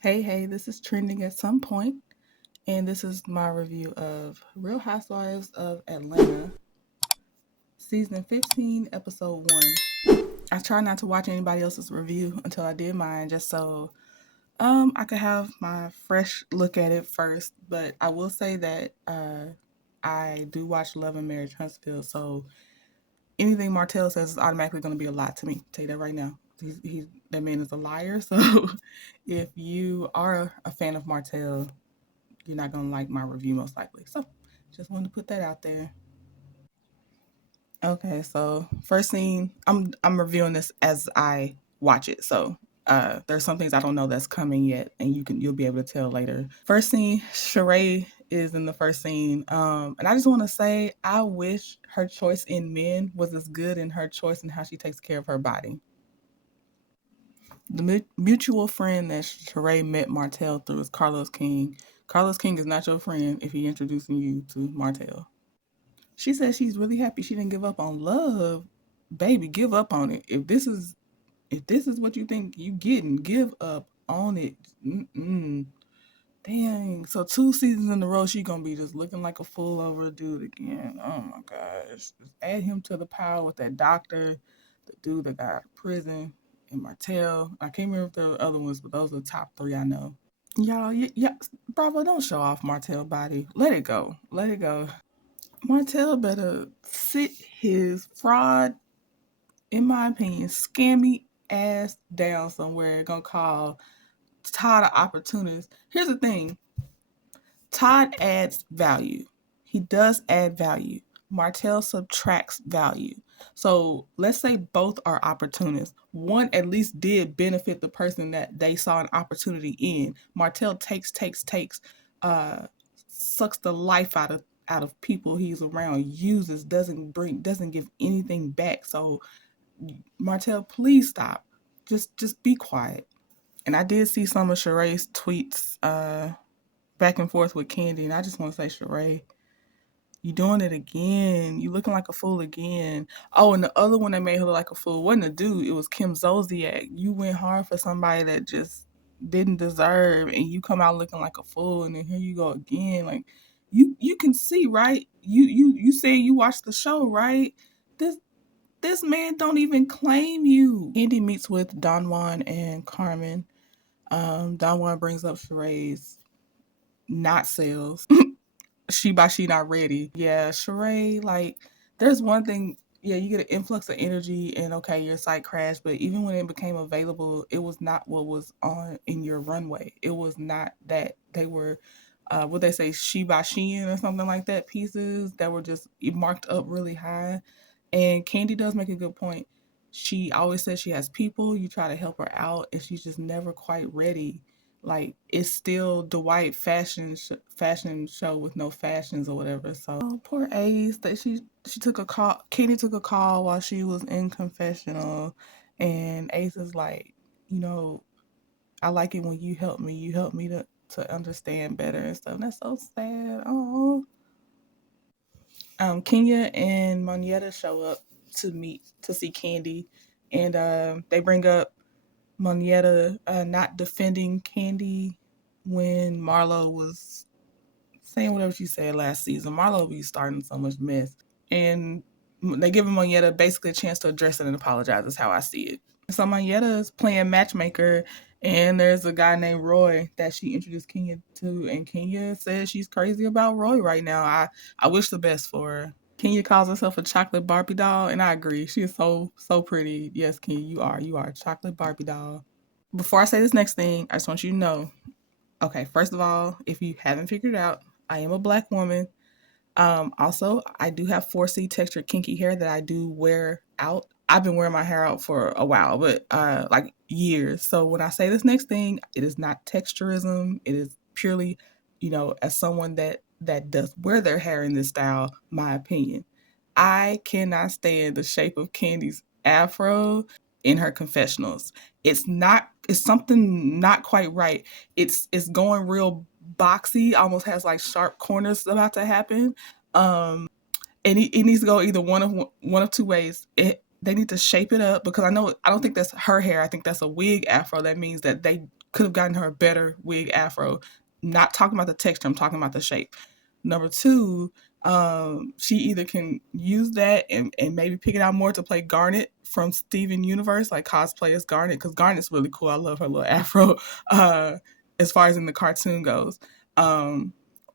Hey, this is trending at some point, and this is my review of Real Housewives of Atlanta, season 15, episode 1. I try not to watch anybody else's review until I did mine, just so I could have my fresh look at it first. But I will say that I do watch Love and Marriage Huntsville, so anything Martell says is automatically going to be a lie to me. I'll tell you that right now. That man is a liar. So if you are a fan of Martell, you're not gonna like my review most likely. So just wanted to put that out there. Okay, so first scene, I'm reviewing this as I watch it. So there's some things I don't know that's coming yet, and you'll be able to tell later. First scene, Sheree is in the first scene, and I just want to say I wish her choice in men was as good in her choice in how she takes care of her body. The mutual friend that Sheree met Martell through is Carlos King. Carlos King is not your friend if he introducing you to Martell. She said she's really happy she didn't give up on love. Baby, give up on it. If this is what you think you getting, give up on it. Mm-mm. Dang. So 2 seasons in a row, she gonna be just looking like a fool over a dude again. Oh my gosh. Just add him to the pile with that doctor, the dude that got out of prison, and Martell. I can't remember if there were other ones, but those are the top three I know. Y'all, yeah, Bravo, don't show off Martell body. Let it go. Let it go. Martell better sit his fraud, in my opinion, scammy ass down somewhere. Gonna call Todd an opportunist. Here's the thing: Todd adds value. He does add value. Martell subtracts value. So let's say both are opportunists. One at least did benefit the person that they saw an opportunity in. Martell takes, uh, sucks the life out of people he's around, uses, doesn't give anything back. So Martell, please stop. Just be quiet. And I did see some of Sheree's tweets back and forth with Candy, and I just want to say, Sheree, you doing it again. You looking like a fool again. Oh, and the other one that made her look like a fool wasn't a dude. It was Kim Zolciak. You went hard for somebody that just didn't deserve, and you come out looking like a fool, and then here you go again. Like you can see, right? You said you watched the show, right? This man don't even claim you. Andy meets with Don Juan and Carmen. Don Juan brings up Sheree's not sales. She by she not ready. Yeah, Sheree, like, there's one thing, yeah, you get an influx of energy and okay, your site crashed, but even when it became available, it was not what was on in your runway. It was not that they were what they say, she by Shein or something like that, pieces that were just marked up really high. And Candy does make a good point. She always says she has people, you try to help her out, and she's just never quite ready. Like, it's still Dwight fashion show with no fashions or whatever. So oh, poor Ace, that she took a call. Katie took a call while she was in confessional, and Ace is like, you know, I like it when you help me. You help me to understand better and stuff. And that's so sad. Oh, Kenya and Monietta show up to see Candy, and they bring up Monietta not defending Candy when Marlo was saying whatever she said last season. Marlo be starting so much mess, and they give Monietta basically a chance to address it and apologize. Is how I see it. So Monietta is playing matchmaker, and there's a guy named Roy that she introduced Kenya to, and Kenya says she's crazy about Roy right now. I wish the best for her. Kenya calls herself a chocolate Barbie doll, and I agree. She is so pretty. Yes, Kenya, you are a chocolate Barbie doll. Before I say this next thing, I just want you to know. Okay, first of all, if you haven't figured it out, I am a black woman. Also, I do have 4C textured kinky hair that I do wear out. I've been wearing my hair out for a while, but like years. So when I say this next thing, it is not texturism. It is purely, as someone that does wear their hair in this style, my opinion. I cannot stand the shape of Candy's afro in her confessionals. It's something not quite right. It's going real boxy, almost has like sharp corners about to happen. And it needs to go either one of two ways. They need to shape it up, because I don't think that's her hair. I think that's a wig afro. That means that they could have gotten her a better wig afro. Not talking about the texture, I'm talking about the shape. Number two, she either can use that and maybe pick it out more to play Garnet from Steven Universe, like cosplay as Garnet, because Garnet's really cool. I love her little afro as far as in the cartoon goes.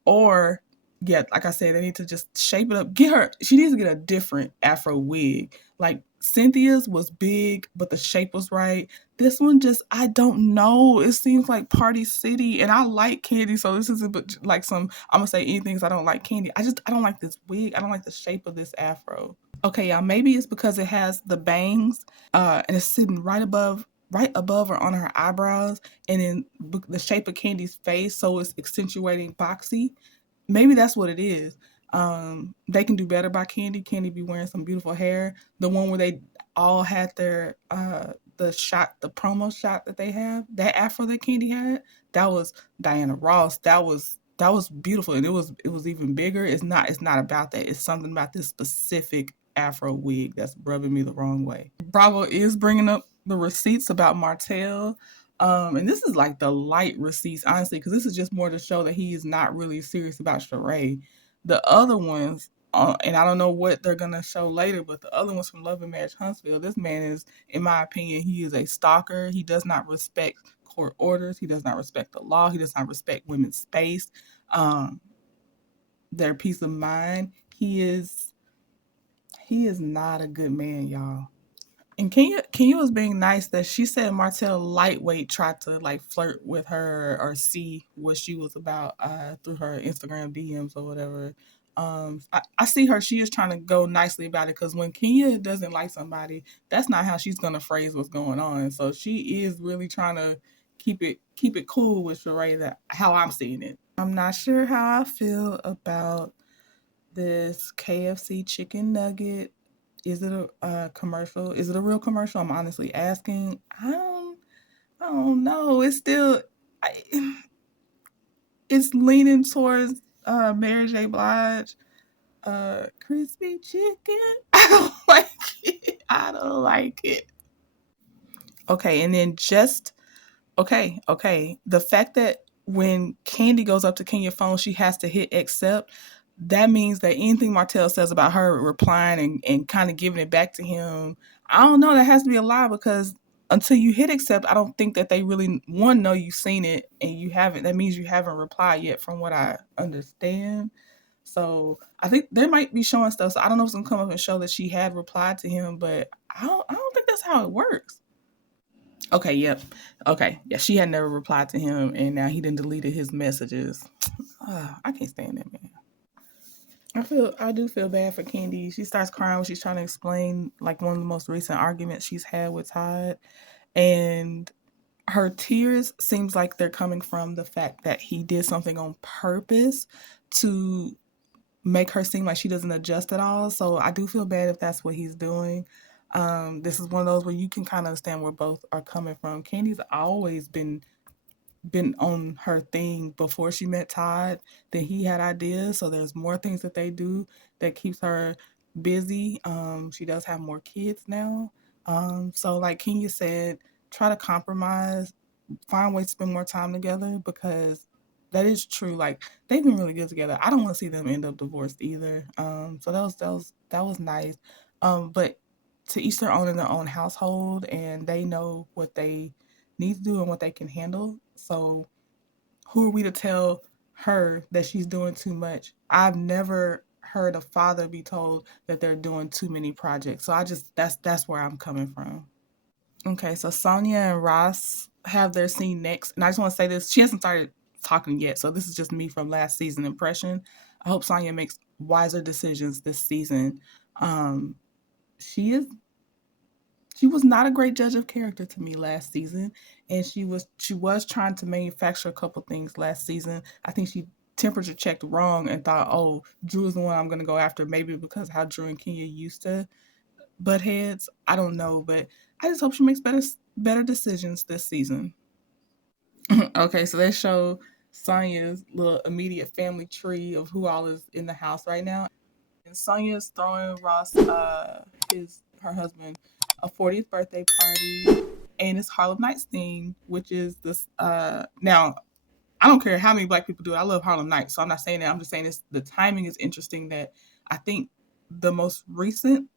Or yeah, like I said, they need to just shape it up. She needs to get a different afro wig. Like Cynthia's was big, but the shape was right. This one just, I don't know. It seems like Party City, and I like Candy, so this isn't but like some. I'm gonna say anything because I don't like Candy. I don't like this wig. I don't like the shape of this afro. Okay, y'all. Maybe it's because it has the bangs, and it's sitting right above or on her eyebrows, and then the shape of Candy's face, so it's accentuating boxy. Maybe that's what it is. They can do better by Candy. Candy be wearing some beautiful hair. The one where they all had their the promo shot that they have, that afro that Candy had, that was Diana Ross. That was beautiful, and it was even bigger. It's not about that. It's something about this specific afro wig that's rubbing me the wrong way. Bravo is bringing up the receipts about Martell. And this is like the light receipts, honestly, because this is just more to show that he is not really serious about Sheree. The other ones, and I don't know what they're gonna show later, but the other ones from Love and Marriage Huntsville, this man is, in my opinion, he is a stalker. He does not respect court orders. He does not respect the law. He does not respect women's space, um, their peace of mind. He is not a good man, y'all. And Kenya was being nice that she said Martell lightweight tried to like flirt with her or see what she was about through her Instagram DMs or whatever. I see her. She is trying to go nicely about it because when Kenya doesn't like somebody, that's not how she's gonna phrase what's going on. So she is really trying to keep it cool with Sheree. That how I'm seeing it. I'm not sure how I feel about this KFC chicken nugget. Is it a commercial? Is it a real commercial? I'm honestly asking. I don't know. It's still, I, it's leaning towards Mary J. Blige. Crispy chicken. I don't like it. I don't like it. Okay, and then just okay. The fact that when Candy goes up to Kenya's phone, she has to hit accept. That means that anything Martell says about her replying and kind of giving it back to him, I don't know. That has to be a lie because until you hit accept, I don't think that they really one know you've seen it and you haven't. That means you haven't replied yet, from what I understand. So I think they might be showing stuff. So I don't know if it's gonna come up and show that she had replied to him, but I don't think that's how it works. Okay, yep. Okay, yeah, she had never replied to him, and now he didn't deleted his messages. I can't stand that man. I do feel bad for Candy. She starts crying when she's trying to explain like one of the most recent arguments she's had with Todd, and her tears seems like they're coming from the fact that he did something on purpose to make her seem like she doesn't adjust at all. So I do feel bad if that's what he's doing. This is one of those where you can kind of understand where both are coming from. Candy's always been on her thing before she met Todd. Then he had ideas, so there's more things that they do that keeps her busy. She does have more kids now. So like Kenya said, try to compromise, find ways to spend more time together because that is true. Like they've been really good together. I don't want to see them end up divorced either. So that was nice. But to each their own in their own household, and they know what they need to do and what they can handle. So who are we to tell her that she's doing too much? I've never heard a father be told that they're doing too many projects. So I just that's where I'm coming from. Okay, so Sonia and Ross have their scene next, and I just want to say this: she hasn't started talking yet, so this is just me from last season impression. I hope Sonia makes wiser decisions this season. Um, she is she was not a great judge of character to me last season, and she was trying to manufacture a couple things last season. I think she temperature checked wrong and thought, oh, Drew is the one I'm going to go after, maybe because how Drew and Kenya used to butt heads. I don't know, but I just hope she makes better decisions this season. Okay, so they show Sonya's little immediate family tree of who all is in the house right now. And Sonya's throwing Ross, her husband, a 40th birthday party. and it's Harlem Nights theme, which is this. Now I don't care how many black people do it. I love Harlem Nights, so I'm not saying that. I'm just saying the timing is interesting. That I think the most recent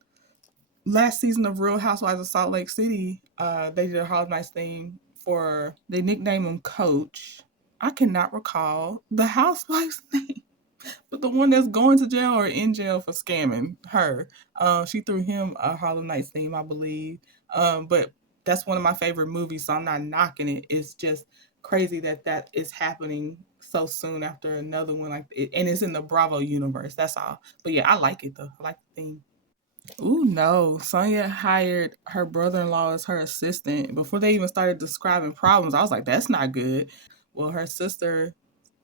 last season of Real Housewives of Salt Lake City, they did a Harlem Nights theme for they nicknamed him Coach. I cannot recall the housewife's name, but the one that's going to jail or in jail for scamming her. She threw him a Harlem Nights theme, I believe. But that's one of my favorite movies, so I'm not knocking it. It's just crazy that that is happening so soon after another one like it, and it's in the Bravo universe. That's all. But yeah, I like it though. I like the theme. Ooh, no. Sonia hired her brother in law as her assistant. Before they even started describing problems, I was like, that's not good. Well, her sister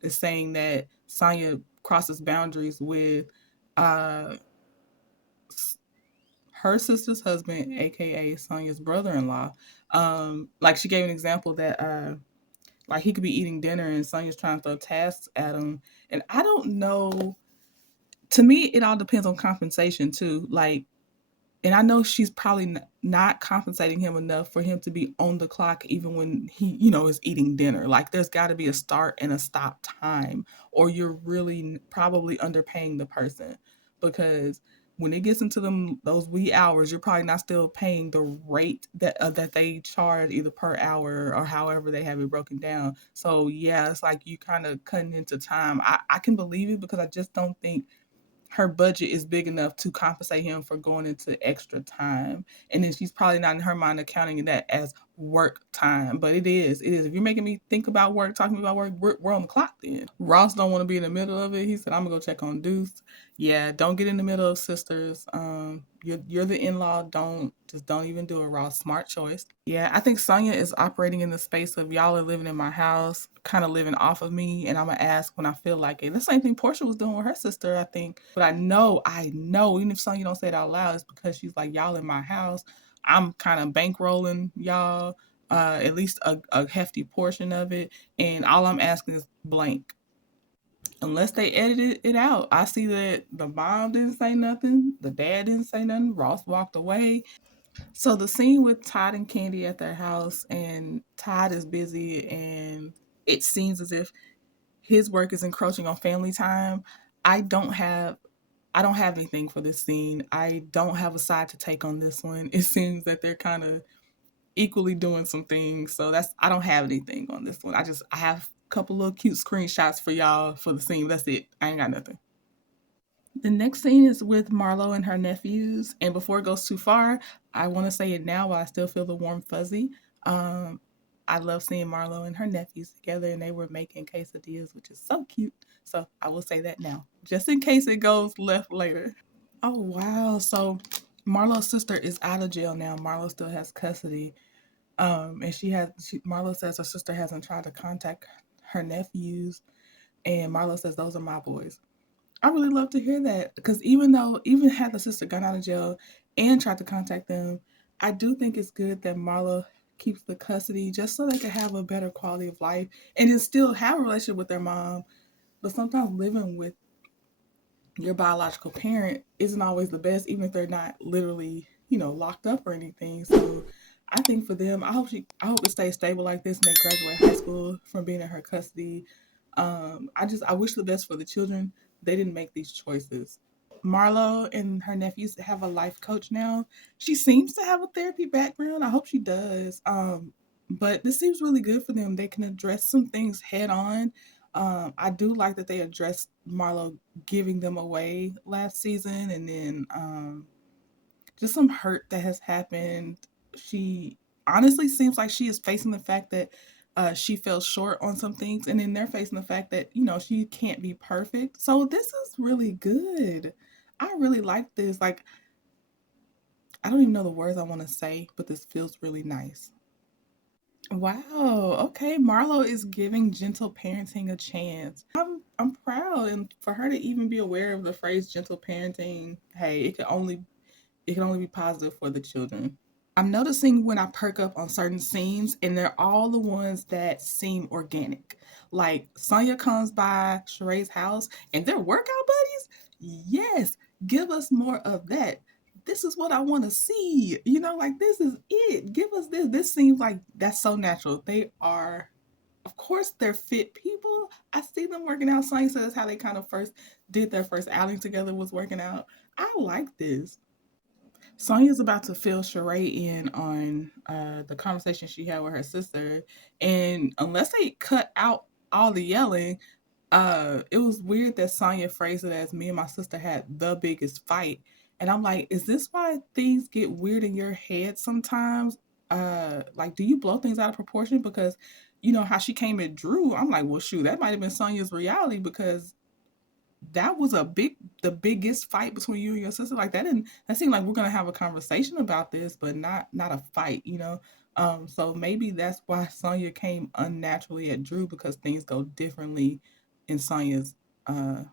is saying that Sonia crosses boundaries with uh, her sister's husband, aka Sonia's brother in law. Like she gave an example that like he could be eating dinner and Sonia's trying to throw tasks at him. And I don't know. To me, it all depends on compensation too. Like, and I know she's probably not compensating him enough for him to be on the clock even when he, is eating dinner. Like there's got to be a start and a stop time, or you're really probably underpaying the person because when it gets into them those wee hours, you're probably not still paying the rate that they charge either per hour or however they have it broken down. So yeah, it's like you kind of cutting into time. I can believe it because I just don't think her budget is big enough to compensate him for going into extra time. And then she's probably not in her mind accounting that as work time. But it is. It is. If you're making me think about work, talking about work, we're on the clock then. Ross don't want to be in the middle of it. He said, I'm gonna go check on Deuce. Yeah, don't get in the middle of sisters. You're the in-law. Don't even do it, Ross. Smart choice. Yeah, I think Sonia is operating in the space of y'all are living in my house, kind of living off of me, and I'm gonna ask when I feel like it. The same thing Portia was doing with her sister, I think. But I know, even if Sonia don't say it out loud, it's because she's like, y'all in my house. I'm kind of bankrolling y'all, at least a hefty portion of it, and all I'm asking is blank. Unless they edited it out. I see that the mom didn't say nothing, the dad didn't say nothing, Ross walked away. So the scene with Todd and Candy at their house, and Todd is busy, and it seems as if his work is encroaching on family time. I don't have I don't have anything for this scene. I don't have a side to take on this one. It seems that they're kind of equally doing some things. So that's I don't have anything on this one. I have a couple little cute screenshots for y'all for the scene. That's it. I ain't got nothing. The next scene is with Marlo and her nephews. And before it goes too far, I want to say it now while I still feel the warm fuzzy. Um, I love seeing Marlo and her nephews together, and they were making quesadillas, which is so cute. So I will say that now, just in case it goes left later. Oh, wow. So Marlo's sister is out of jail now. Marlo still has custody. And Marlo says her sister hasn't tried to contact her nephews. And Marlo says, those are my boys. I really love to hear that because even had the sister gone out of jail and tried to contact them, I do think it's good that Marla keeps the custody just so they can have a better quality of life and then still have a relationship with their mom. But sometimes living with your biological parent isn't always the best, even if they're not literally, locked up or anything. So I think for them, I hope it stays stable like this and they graduate high school from being in her custody. I wish the best for the children. They didn't make these choices. Marlo and her nephews have a life coach now. She seems to have a therapy background. I hope she does. But this seems really good for them. They can address some things head on. I do like that they addressed Marlo giving them away last season, and then just some hurt that has happened. She honestly seems like she is facing the fact that she fell short on some things, and then they're facing the fact that she can't be perfect. So this is really good. I really like this. Like I don't even know the words I want to say, but this feels really nice. Wow. Okay, Marlo is giving gentle parenting a chance. I'm proud, and for her to even be aware of the phrase gentle parenting. Hey, it can only be positive for the children. I'm noticing when I perk up on certain scenes, and they're all the ones that seem organic. Like Sonya comes by Sheree's house, and they're workout buddies. Yes, give us more of that. this is what I want to see. You know, like this is it. Give us this. This seems like that's so natural. They are, of course, they're fit people. I see them working out. Sonya says how they kind of first did their first outing together was working out. I like this. Sonya's about to fill Sheree in on the conversation she had with her sister, and unless they cut out all the yelling, it was weird that Sonya phrased it as me and my sister had the biggest fight. And I'm like, is this why things get weird in your head sometimes? Like, do you blow things out of proportion? Because you know how she came at Drew. I'm like, well, shoot, that might have been Sonya's reality because that was the biggest fight between you and your sister. Like that seemed like we're gonna have a conversation about this, but not a fight, you know. So maybe that's why Sonya came unnaturally at Drew because things go differently in Sonya's uh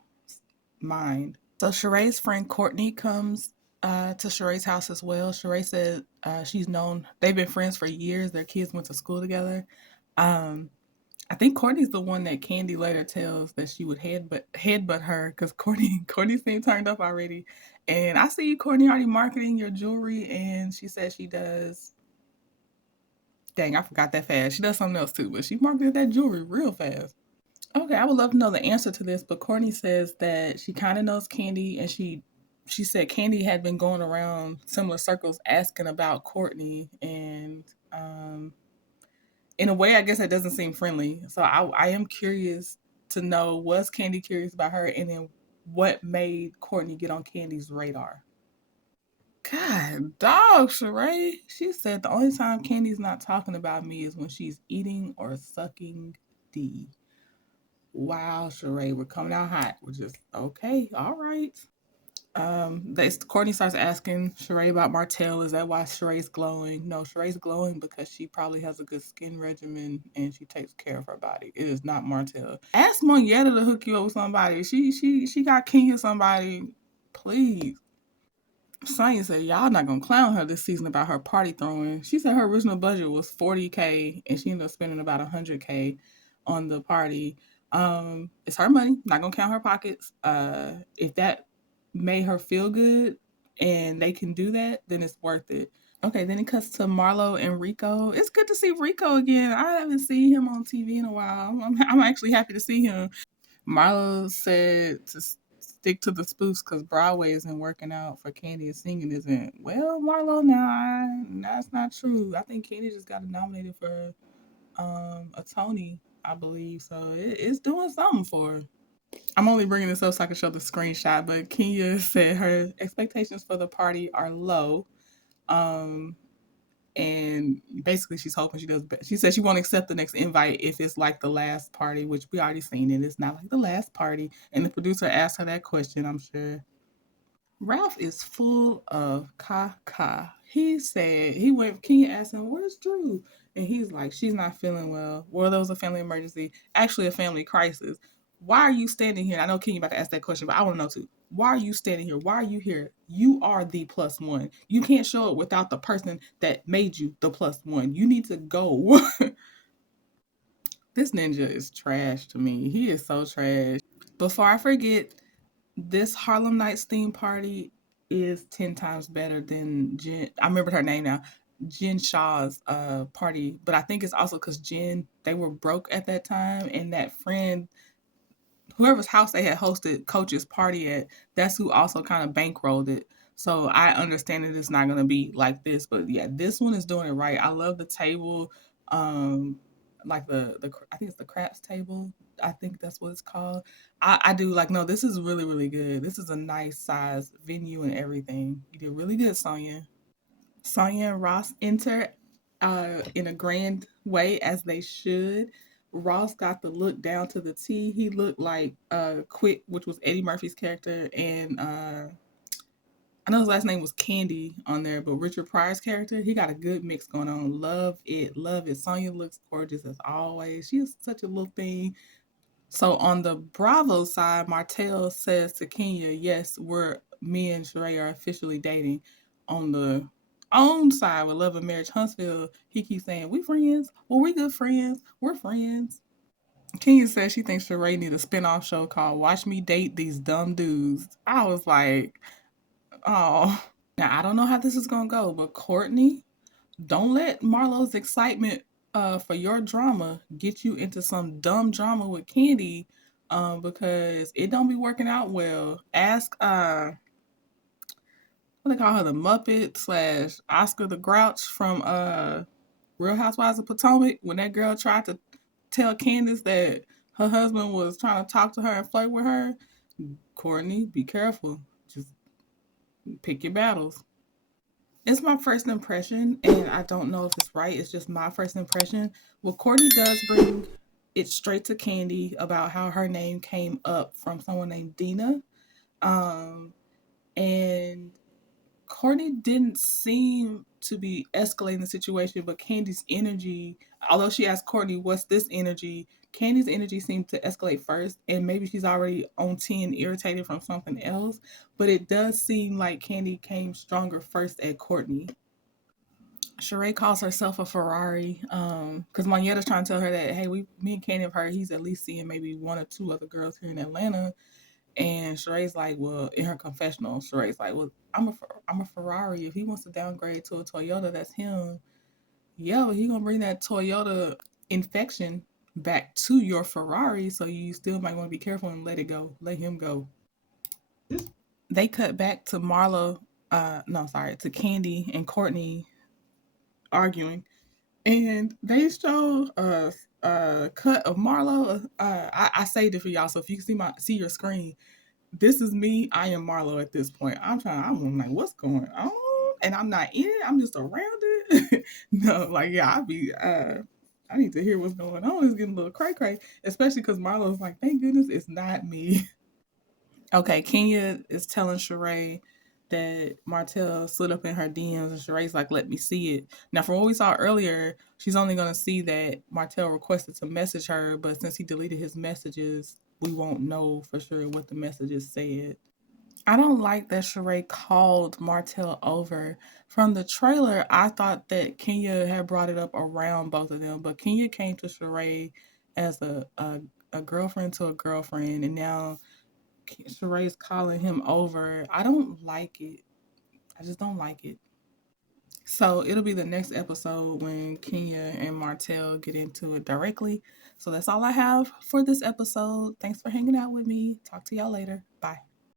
mind. So Sheree's friend Courtney comes to Sheree's house as well. Sheree said they've been friends for years. Their kids went to school together. Um, I think Courtney's the one that Candy later tells that she would headbutt her because Courtney seemed turned up already. And I see Courtney already marketing your jewelry, and she says she does. Dang, I forgot that fast. She does something else too, but she marketed that jewelry real fast. Okay, I would love to know the answer to this, but Courtney says that she kind of knows Candy, and she said Candy had been going around similar circles asking about Courtney, and in a way, I guess that doesn't seem friendly. So I am curious to know, was Candy curious about her, and then what made Courtney get on Candy's radar? God, dog, Sheree. She said the only time Candy's not talking about me is when she's eating or sucking D. Wow, Sheree, we're coming out hot. We're just okay, all right. Courtney starts asking Sheree about Martell. Is that why Sheree's glowing? No, Sheree's glowing because she probably has a good skin regimen and she takes care of her body. It is not Martell. Ask Monietta to hook you up with somebody. She got king of somebody. Please. Sonya said, y'all not gonna clown her this season about her party throwing. She said her original budget was 40K and she ended up spending about 100K on the party. It's her money, not gonna count her pockets. If that made her feel good and they can do that, then it's worth it. Okay, then it cuts to Marlo and Rico. It's good to see Rico again. I haven't seen him on TV in a while. I'm actually happy to see him. Marlo said to stick to the spoofs because Broadway isn't working out for Candy and singing isn't. Well, Marlo, that's not true. I think Candy just got nominated for a Tony, I believe. So it's doing something for her. I'm only bringing this up so I can show the screenshot, but Kenya said her expectations for the party are low. Um, and basically she's hoping she does better. She said she won't accept the next invite if it's like the last party, which we already seen it. It's not like the last party. And the producer asked her that question, I'm sure. Ralph is full of caca. He said he went. Kenya asked him, "Where's Drew?" And he's like, "She's not feeling well. Well, there was a family emergency, actually a family crisis. Why are you standing here?" And I know Kenya about to ask that question, but I want to know too. Why are you standing here? Why are you here? You are the plus one. You can't show it without the person that made you the plus one. You need to go. This ninja is trash to me. He is so trash. Before I forget, this Harlem Nights theme party is 10 times better than Jen. I remember her name now. Jen Shaw's party, but I think it's also because Jen, they were broke at that time, and that friend, whoever's house they had hosted Coach's party at, that's who also kind of bankrolled it. So I understand that it's not going to be like this, but yeah, this one is doing it right. I love the table, um, like the I think it's the craps table. I think that's what it's called. I do like no, this is really really good. This is a nice size venue and everything. You did really good, Sonia. Sonia and Ross enter in a grand way as they should. Ross got the look down to the T. He looked like Quick, which was Eddie Murphy's character, and I know his last name was Candy on there, but Richard Pryor's character, he got a good mix going on. Love it, love it. Sonya looks gorgeous as always. She is such a little thing. So on the Bravo side, Martell says to Kenya, "Yes, me and Sheree are officially dating." On the own side with Love and Marriage Huntsville, he keeps saying, "We friends. Well, we good friends. We're friends." Kenya says she thinks Sheree need a spinoff show called "Watch Me Date These Dumb Dudes." I was like, oh. Now I don't know how this is gonna go, but Courtney, don't let Marlo's excitement for your drama get you into some dumb drama with Candy, because it don't be working out well. Ask what they call her, the Muppet slash Oscar the Grouch from Real Housewives of Potomac, when that girl tried to tell Candace that her husband was trying to talk to her and flirt with her. Courtney, be careful. Just pick your battles. It's my first impression, and I don't know if it's right. It's just my first impression. Well, Courtney does bring it straight to Candy about how her name came up from someone named Dina. Um, and Courtney didn't seem to be escalating the situation, but Candy's energy, although she asked Courtney, what's this energy? Candy's energy seemed to escalate first, and maybe she's already on 10, irritated from something else. But it does seem like Candy came stronger first at Courtney. Sheree calls herself a Ferrari, because Monyetta's trying to tell her that, hey, me and Candy have heard he's at least seeing maybe one or two other girls here in Atlanta. And Sheree's like, well, in her confessional, Sheree's like, well, I'm a Ferrari. If he wants to downgrade to a Toyota, that's him. Yeah, but he gonna bring that Toyota infection back to your Ferrari, so you still might want to be careful and let it go. Let him go. They cut back to Marlo, no, sorry, to Candy and Courtney arguing, and they show a cut of Marlo. I saved it for y'all, so if you can see your screen, this is me. I am Marlo at this point. I'm like, what's going on? And I'm not in it. I'm just around it. No, like, yeah, I need to hear what's going on. It's getting a little cray cray, especially because Marlo's like, thank goodness it's not me. Okay, Kenya is telling Sheree that Martell slid up in her DMs, and Sheree's like, let me see it. Now, from what we saw earlier, she's only going to see that Martell requested to message her, but since he deleted his messages, we won't know for sure what the messages said. I don't like that Sheree called Martell over. From the trailer, I thought that Kenya had brought it up around both of them, but Kenya came to Sheree as a girlfriend to a girlfriend, and now Sheree's calling him over. I don't like it. I just don't like it. So it'll be the next episode when Kenya and Martell get into it directly. So that's all I have for this episode. Thanks for hanging out with me. Talk to y'all later.